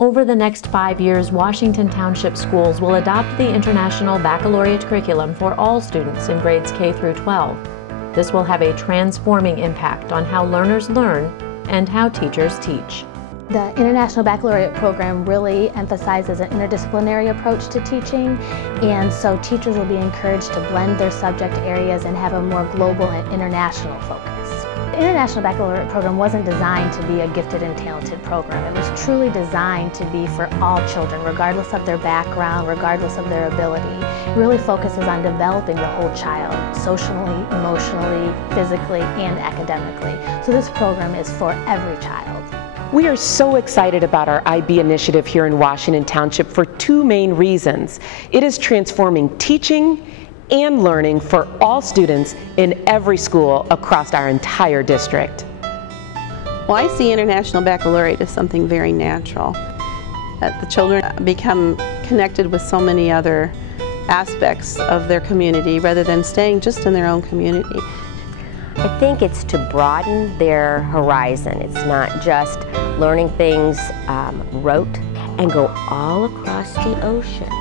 Over the next 5 years, Washington Township Schools will adopt the International Baccalaureate curriculum for all students in grades K through 12. This will have a transforming impact on how learners learn and how teachers teach. The International Baccalaureate program really emphasizes an interdisciplinary approach to teaching, and so teachers will be encouraged to blend their subject areas and have a more global and international focus. The International Baccalaureate program wasn't designed to be a gifted and talented program. It was truly designed to be for all children, regardless of their background, regardless of their ability. It really focuses on developing the whole child, socially, emotionally, physically, and academically. So this program is for every child. We are so excited about our IB initiative here in Washington Township for two main reasons. It is transforming teaching and learning for all students in every school across our entire district. Well, I see International Baccalaureate as something very natural. The children become connected with so many other aspects of their community rather than staying just in their own community. I think it's to broaden their horizon. It's not just learning things rote and go all across the ocean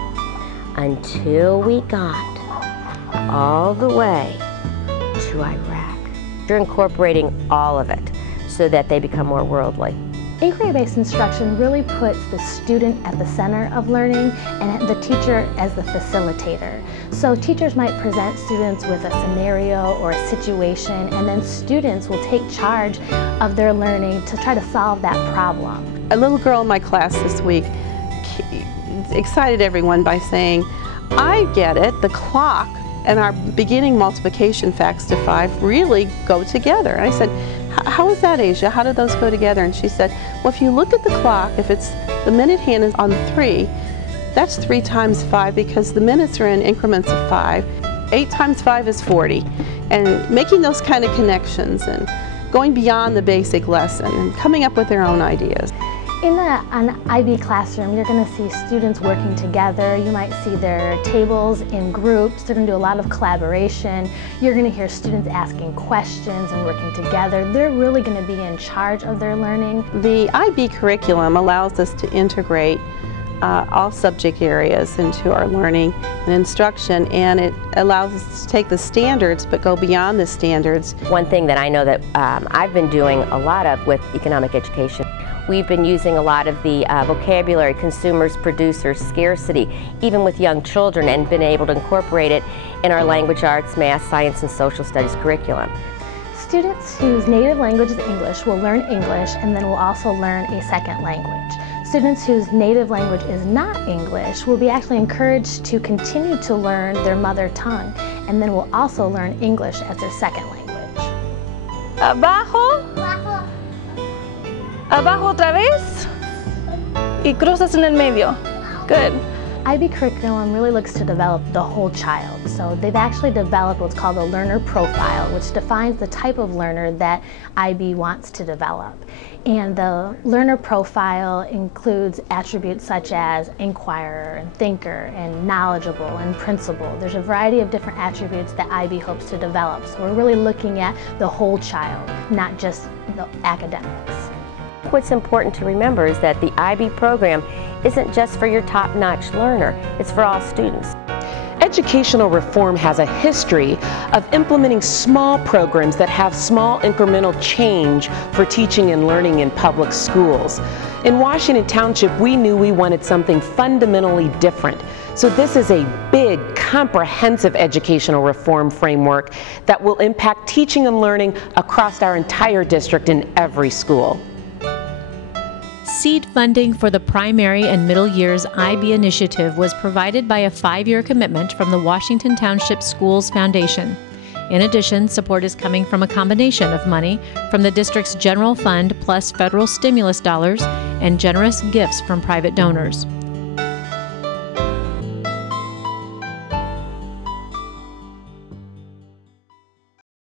until we got all the way to Iraq. You're incorporating all of it so that they become more worldly. Inquiry-based instruction really puts the student at the center of learning and the teacher as the facilitator. So teachers might present students with a scenario or a situation, and then students will take charge of their learning to try to solve that problem. A little girl in my class this week excited everyone by saying, "I get it, the clock and our beginning multiplication facts to 5 really go together." And I said, "How is that, Asia? How do those go together?" And she said, "Well, if you look at the clock, if it's the minute hand is on 3, that's 3 times 5 because the minutes are in increments of 5. 8 times 5 is 40. And making those kind of connections and going beyond the basic lesson and coming up with their own ideas. In an IB classroom, you're going to see students working together. You might see their tables in groups. They're going to do a lot of collaboration. You're going to hear students asking questions and working together. They're really going to be in charge of their learning. The IB curriculum allows us to integrate all subject areas into our learning and instruction, and it allows us to take the standards but go beyond the standards. One thing that I know that I've been doing a lot of with economic education, we've been using a lot of the vocabulary, consumers, producers, scarcity, even with young children, and been able to incorporate it in our language arts, math, science, and social studies curriculum. Students whose native language is English will learn English and then will also learn a second language. Students whose native language is not English will be actually encouraged to continue to learn their mother tongue and then will also learn English as their second language. Abajo. Abajo otra vez y cruzas en el medio. Good. IB curriculum really looks to develop the whole child. So they've actually developed what's called a learner profile, which defines the type of learner that IB wants to develop. And the learner profile includes attributes such as inquirer and thinker and knowledgeable and principled. There's a variety of different attributes that IB hopes to develop. So we're really looking at the whole child, not just the academics. What's important to remember is that the IB program isn't just for your top-notch learner, it's for all students. Educational reform has a history of implementing small programs that have small incremental change for teaching and learning in public schools. In Washington Township, we knew we wanted something fundamentally different. So this is a big, comprehensive educational reform framework that will impact teaching and learning across our entire district in every school. Seed funding for the primary and middle years IB initiative was provided by a 5-year commitment from the Washington Township Schools Foundation. In addition, support is coming from a combination of money from the district's general fund plus federal stimulus dollars and generous gifts from private donors.